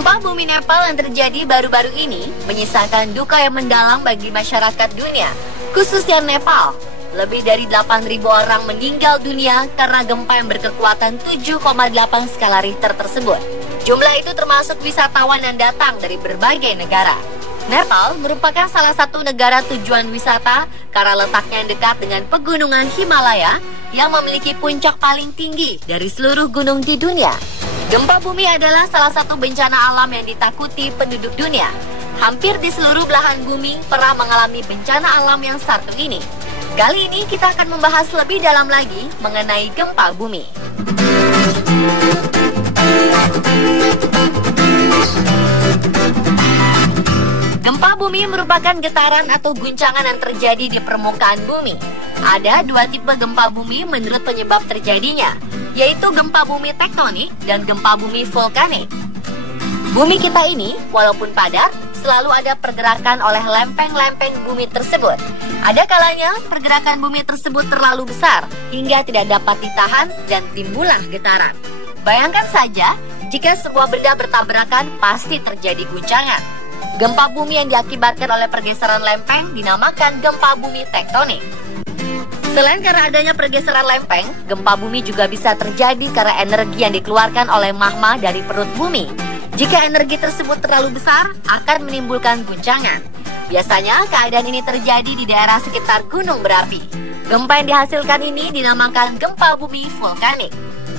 Gempa bumi Nepal yang terjadi baru-baru ini menyisakan duka yang mendalam bagi masyarakat dunia, khususnya Nepal. Lebih dari 8.000 orang meninggal dunia karena gempa yang berkekuatan 7,8 skala Richter tersebut. Jumlah itu termasuk wisatawan yang datang dari berbagai negara. Nepal merupakan salah satu negara tujuan wisata karena letaknya yang dekat dengan pegunungan Himalaya yang memiliki puncak paling tinggi dari seluruh gunung di dunia. Gempa bumi adalah salah satu bencana alam yang ditakuti penduduk dunia. Hampir di seluruh belahan bumi pernah mengalami bencana alam yang satu ini. Kali ini kita akan membahas lebih dalam lagi mengenai gempa bumi. Gempa bumi merupakan getaran atau guncangan yang terjadi di permukaan bumi. Ada dua tipe gempa bumi menurut penyebab terjadinya, yaitu gempa bumi tektonik dan gempa bumi vulkanik. Bumi kita ini, walaupun padat, selalu ada pergerakan oleh lempeng-lempeng bumi tersebut. Ada kalanya pergerakan bumi tersebut terlalu besar hingga tidak dapat ditahan dan timbullah getaran. Bayangkan saja, jika sebuah benda bertabrakan pasti terjadi guncangan. Gempa bumi yang diakibatkan oleh pergeseran lempeng dinamakan gempa bumi tektonik. Selain karena adanya pergeseran lempeng, gempa bumi juga bisa terjadi karena energi yang dikeluarkan oleh magma dari perut bumi. Jika energi tersebut terlalu besar, akan menimbulkan guncangan. Biasanya keadaan ini terjadi di daerah sekitar gunung berapi. Gempa yang dihasilkan ini dinamakan gempa bumi vulkanik.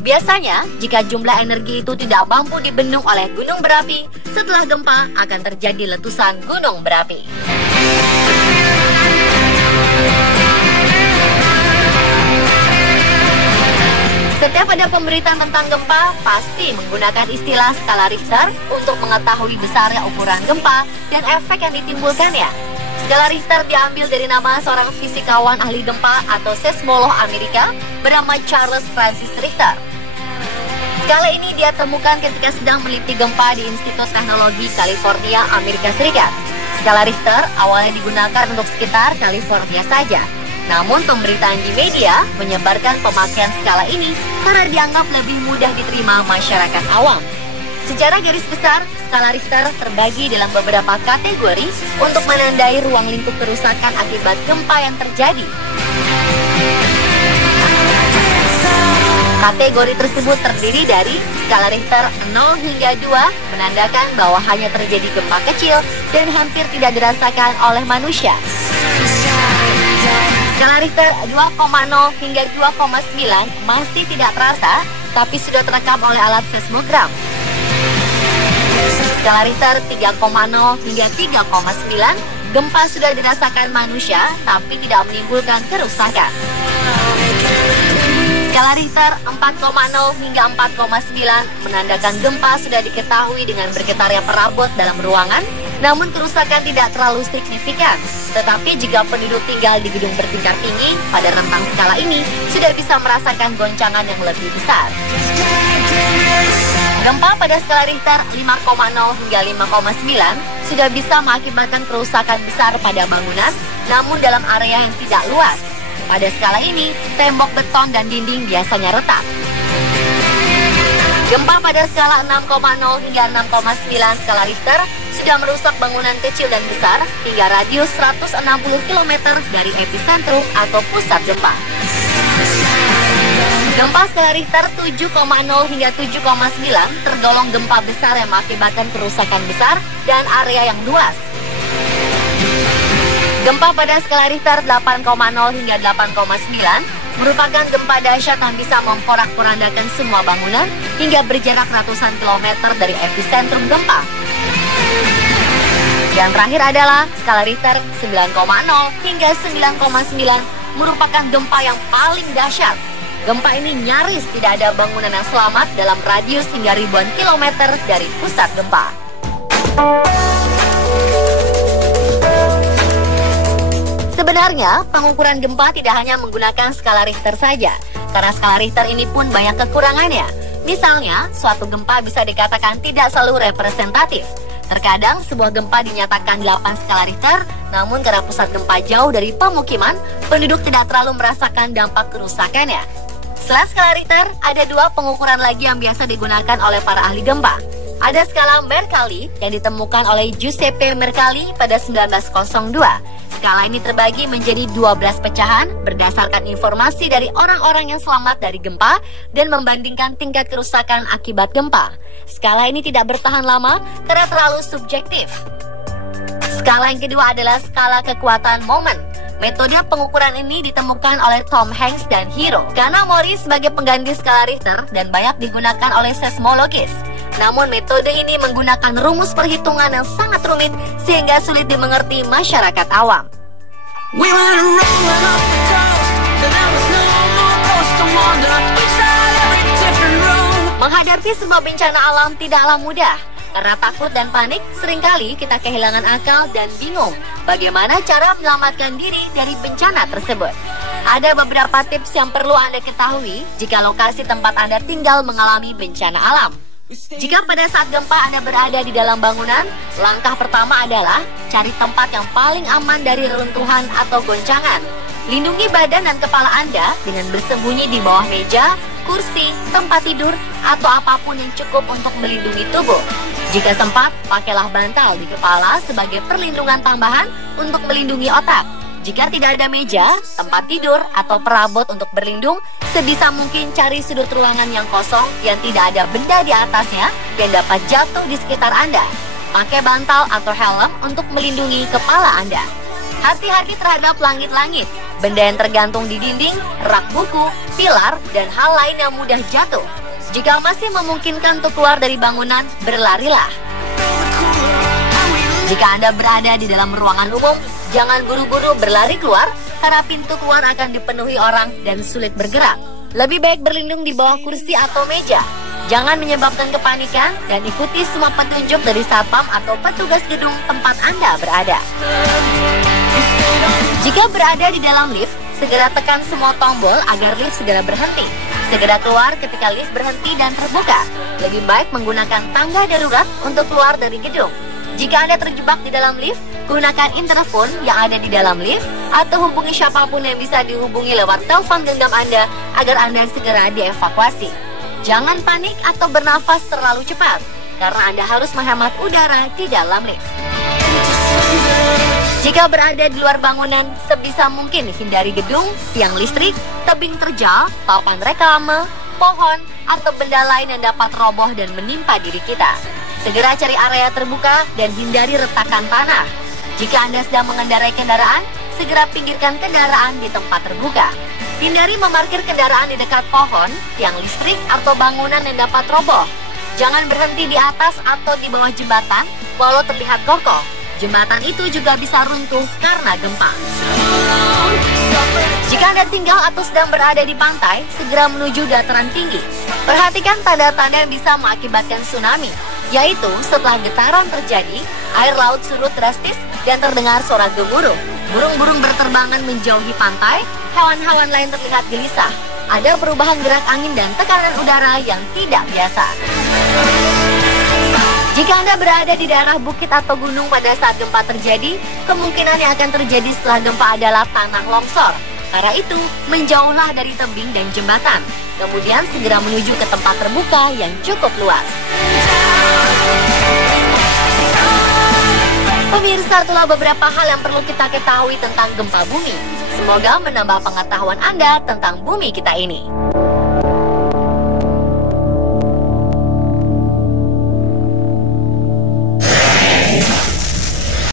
Biasanya, jika jumlah energi itu tidak mampu dibendung oleh gunung berapi, setelah gempa akan terjadi letusan gunung berapi. Setiap ada pemberitaan tentang gempa, pasti menggunakan istilah skala Richter untuk mengetahui besarnya ukuran gempa dan efek yang ditimbulkannya. Skala Richter diambil dari nama seorang fisikawan ahli gempa atau seismolog Amerika bernama Charles Francis Richter. Skala ini dia temukan ketika sedang meneliti gempa di Institut Teknologi California, Amerika Serikat. Skala Richter awalnya digunakan untuk sekitar California saja. Namun pemberitaan di media menyebarkan pemakaian skala ini karena dianggap lebih mudah diterima masyarakat awam. Secara garis besar, skala Richter terbagi dalam beberapa kategori untuk menandai ruang lingkup kerusakan akibat gempa yang terjadi. Kategori tersebut terdiri dari skala Richter 0 hingga 2 menandakan bahwa hanya terjadi gempa kecil dan hampir tidak dirasakan oleh manusia. Skala Richter 2,0 hingga 2,9 masih tidak terasa, tapi sudah terekam oleh alat seismogram. Skala Richter 3,0 hingga 3,9, gempa sudah dirasakan manusia, tapi tidak menimbulkan kerusakan. Skala Richter 4,0 hingga 4,9 menandakan gempa sudah diketahui dengan bergetarnya perabot dalam ruangan, namun kerusakan tidak terlalu signifikan. Tetapi jika penduduk tinggal di gedung bertingkat tinggi, pada rentang skala ini sudah bisa merasakan goncangan yang lebih besar. Gempa pada skala Richter 5,0 hingga 5,9 sudah bisa mengakibatkan kerusakan besar pada bangunan, namun dalam area yang tidak luas. Pada skala ini, tembok beton dan dinding biasanya retak. Gempa pada skala 6,0 hingga 6,9 skala Richter sudah merusak bangunan kecil dan besar hingga radius 160 km dari epicentrum atau pusat gempa. Gempa skala Richter 7,0 hingga 7,9 tergolong gempa besar yang mengakibatkan kerusakan besar dan area yang luas. Gempa pada skala Richter 8,0 hingga 8,9 merupakan gempa dahsyat yang bisa memporak-porandakan semua bangunan hingga berjarak ratusan kilometer dari epicentrum gempa. Yang terakhir adalah skala Richter 9,0 hingga 9,9 merupakan gempa yang paling dahsyat. Gempa ini nyaris tidak ada bangunan yang selamat dalam radius hingga ribuan kilometer dari pusat gempa. Sebenarnya, pengukuran gempa tidak hanya menggunakan skala Richter saja, karena skala Richter ini pun banyak kekurangannya. Misalnya, suatu gempa bisa dikatakan tidak selalu representatif. Terkadang sebuah gempa dinyatakan 8 skala Richter, namun karena pusat gempa jauh dari pemukiman, penduduk tidak terlalu merasakan dampak kerusakannya. Selain skala Richter, ada dua pengukuran lagi yang biasa digunakan oleh para ahli gempa. Ada skala Mercalli yang ditemukan oleh Giuseppe Mercalli pada 1902. Skala ini terbagi menjadi 12 pecahan berdasarkan informasi dari orang-orang yang selamat dari gempa dan membandingkan tingkat kerusakan akibat gempa. Skala ini tidak bertahan lama karena terlalu subjektif. Skala yang kedua adalah skala kekuatan momen. Metode pengukuran ini ditemukan oleh Tom Hanks dan Hiro Kanamori sebagai pengganti skala Richter dan banyak digunakan oleh seismologis. Namun metode ini menggunakan rumus perhitungan yang sangat rumit sehingga sulit dimengerti masyarakat awam. Menghadapi sebuah bencana alam tidaklah mudah. Karena takut dan panik, seringkali kita kehilangan akal dan bingung bagaimana cara menyelamatkan diri dari bencana tersebut. Ada beberapa tips yang perlu Anda ketahui jika lokasi tempat Anda tinggal mengalami bencana alam. Jika pada saat gempa Anda berada di dalam bangunan, langkah pertama adalah cari tempat yang paling aman dari reruntuhan atau goncangan. Lindungi badan dan kepala Anda dengan bersembunyi di bawah meja, kursi, tempat tidur, atau apapun yang cukup untuk melindungi tubuh. Jika sempat, pakailah bantal di kepala sebagai perlindungan tambahan untuk melindungi otak. Jika tidak ada meja, tempat tidur, atau perabot untuk berlindung, sebisa mungkin cari sudut ruangan yang kosong yang tidak ada benda di atasnya yang dapat jatuh di sekitar Anda. Pakai bantal atau helm untuk melindungi kepala Anda. Hati-hati terhadap langit-langit, benda yang tergantung di dinding, rak buku, pilar, dan hal lain yang mudah jatuh. Jika masih memungkinkan untuk keluar dari bangunan, berlarilah. Jika Anda berada di dalam ruangan umum, jangan buru-buru berlari keluar karena pintu keluar akan dipenuhi orang dan sulit bergerak. Lebih baik berlindung di bawah kursi atau meja. Jangan menyebabkan kepanikan dan ikuti semua petunjuk dari satpam atau petugas gedung tempat Anda berada. Jika berada di dalam lift, segera tekan semua tombol agar lift segera berhenti. Segera keluar ketika lift berhenti dan terbuka. Lebih baik menggunakan tangga darurat untuk keluar dari gedung. Jika Anda terjebak di dalam lift, gunakan interfon yang ada di dalam lift atau hubungi siapapun yang bisa dihubungi lewat telepon genggam Anda agar Anda segera dievakuasi. Jangan panik atau bernafas terlalu cepat karena Anda harus menghemat udara di dalam lift. Jika berada di luar bangunan, sebisa mungkin hindari gedung, tiang listrik, tebing terjal, papan reklame, pohon, atau benda lain yang dapat roboh dan menimpa diri kita. Segera cari area terbuka dan hindari retakan tanah. Jika Anda sedang mengendarai kendaraan, segera pinggirkan kendaraan di tempat terbuka. Hindari memarkir kendaraan di dekat pohon, tiang listrik, atau bangunan yang dapat roboh. Jangan berhenti di atas atau di bawah jembatan walau terlihat kokoh. Jembatan itu juga bisa runtuh karena gempa. Jika Anda tinggal atau sedang berada di pantai, segera menuju dataran tinggi. Perhatikan tanda-tanda yang bisa mengakibatkan tsunami, yaitu setelah getaran terjadi, air laut surut drastis dan terdengar suara gemuruh. Burung-burung berterbangan menjauhi pantai, hewan-hewan lain terlihat gelisah. Ada perubahan gerak angin dan tekanan udara yang tidak biasa. Jika Anda berada di daerah bukit atau gunung pada saat gempa terjadi, kemungkinan yang akan terjadi setelah gempa adalah tanah longsor. Karena itu, menjauhlah dari tebing dan jembatan. Kemudian segera menuju ke tempat terbuka yang cukup luas. Pemirsa, itulah beberapa hal yang perlu kita ketahui tentang gempa bumi. Semoga menambah pengetahuan Anda tentang bumi kita ini.